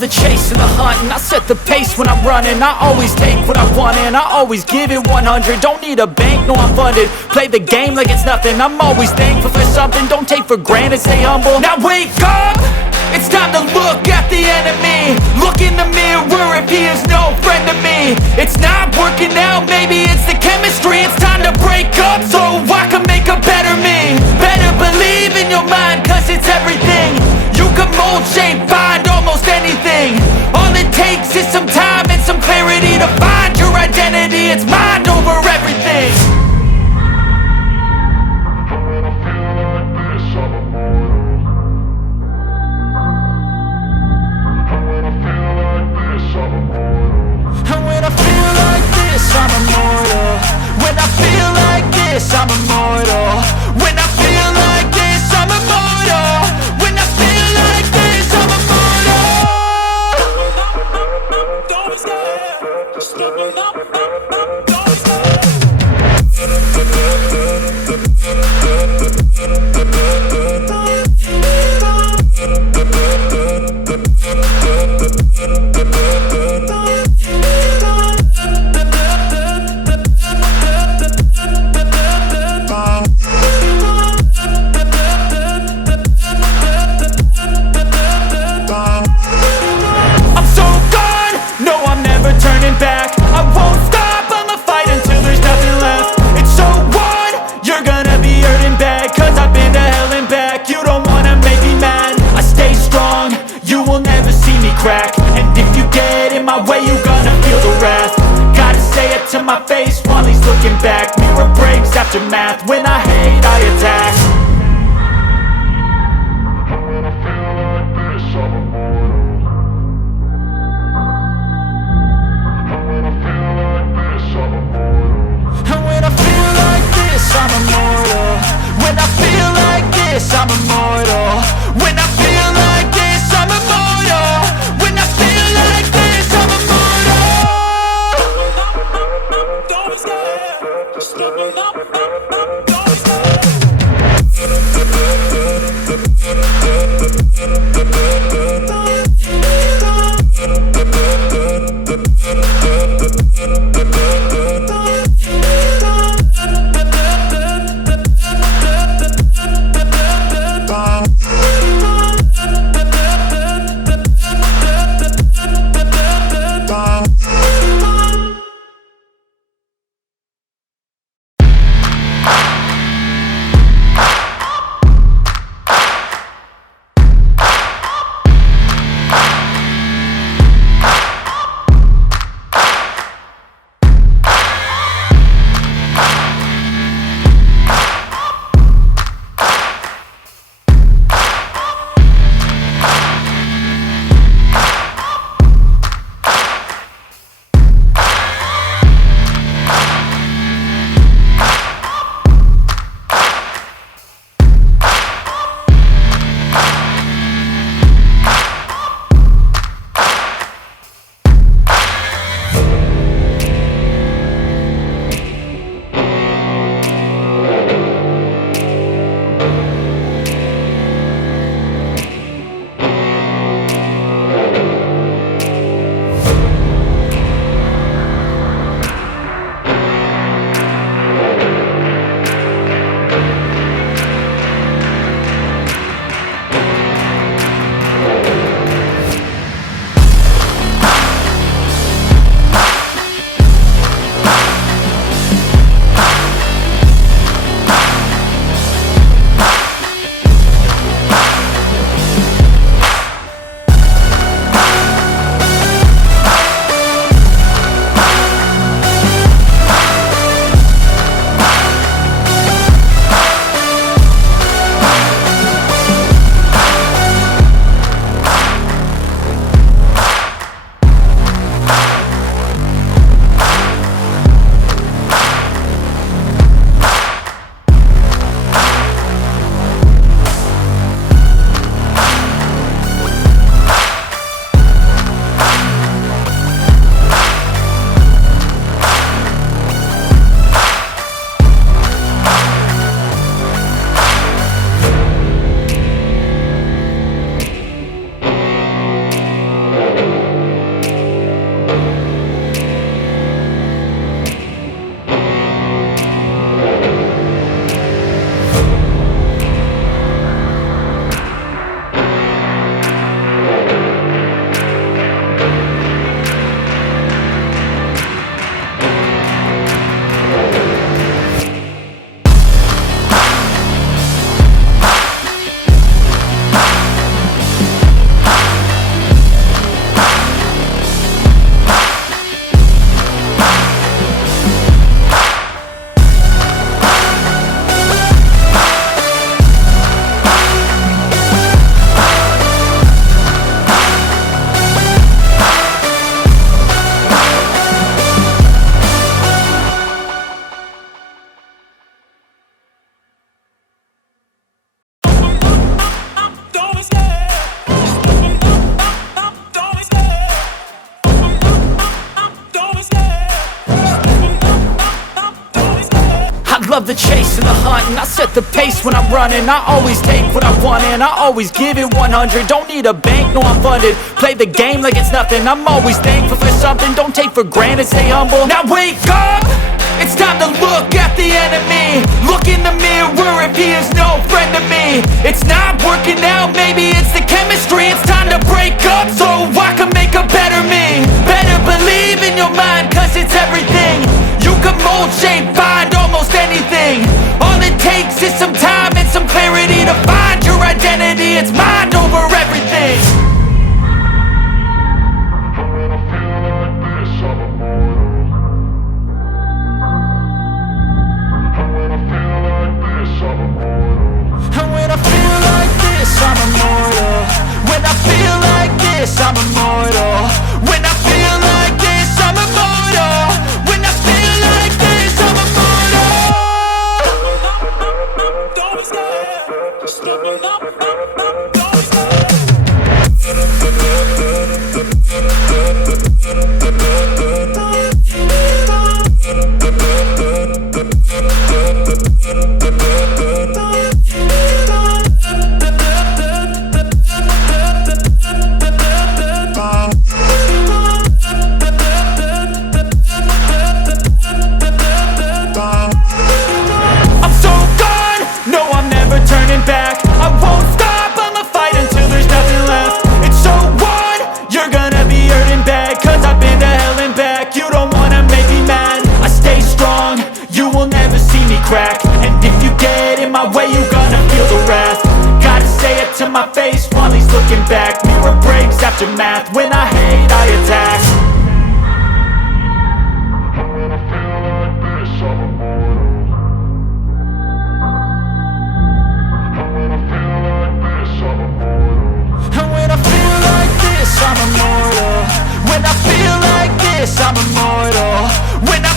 love the chase and the hunt, and I set the pace when I'm running. I always take what I want and I always give it 100. Don't need a bank, no I'm funded. Play the game like it's nothing. I'm always thankful for something. Don't take for granted, stay humble. Now wake up! It's time to look at the enemy. Look in the mirror if he is no friend to me. It's not working out, maybe it's the chemistry. It's time to break up so I can make a better me. Better believe in your mind, cause it's everything. You can mold, shape, find almost anything. All it takes is some time and some clarity to find your identity. It's mind over everything. I'm immortal. When I feel like this, I'm immortal. When I feel like this, I'm immortal. When I feel like this, I'm immortal. Don't be scared. Just let me know. Don't be scared. Crack. And if you get in my way, you gonna feel the wrath. Gotta say it to my face while he's looking back. Mirror breaks after math. When I hate, I attack. When I feel like this, I'm immortal. When I feel like this, I'm immortal. When I feel like this, I'm immortal. When I feel like this, I'm immortal. When I feel like this, I'm immortal. When I feel like this, I'm immortal. Don't be scared. Just let me know. Don't be scared. the chase and the hunt, and I set the pace when I'm running. I always take what I want and I always give it 100. Don't need a bank, no I'm funded. Play the game like it's nothing. I'm always thankful for something. Don't take for granted, stay humble. Now wake up! It's time to look at the enemy. Look in the mirror if he is no friend to me. It's not working out, maybe it's the chemistry. It's time to break up so I can make a better me. Better believe in your mind, cause it's everything. You can mold, shape, find almost anything. All it takes is some time and some clarity to find your identity. It's mind over everything. I'm immortal. When I feel like this, I'm immortal. When I feel like this, I'm immortal. When I feel like this, I'm immortal. Don't stop, stepping up, don't back. I won't stop, I'ma fight until there's nothing left. It's so on, you're gonna be hurting bad, cause I've been to hell and back. You don't wanna make me mad, I stay strong, you will never see me crack. And if you get in my way, you're gonna feel the wrath. Gotta say it to my face while he's looking back. Mirror breaks after math, when I hate I attack. I'm immortal. When I feel like this, I'm immortal. When I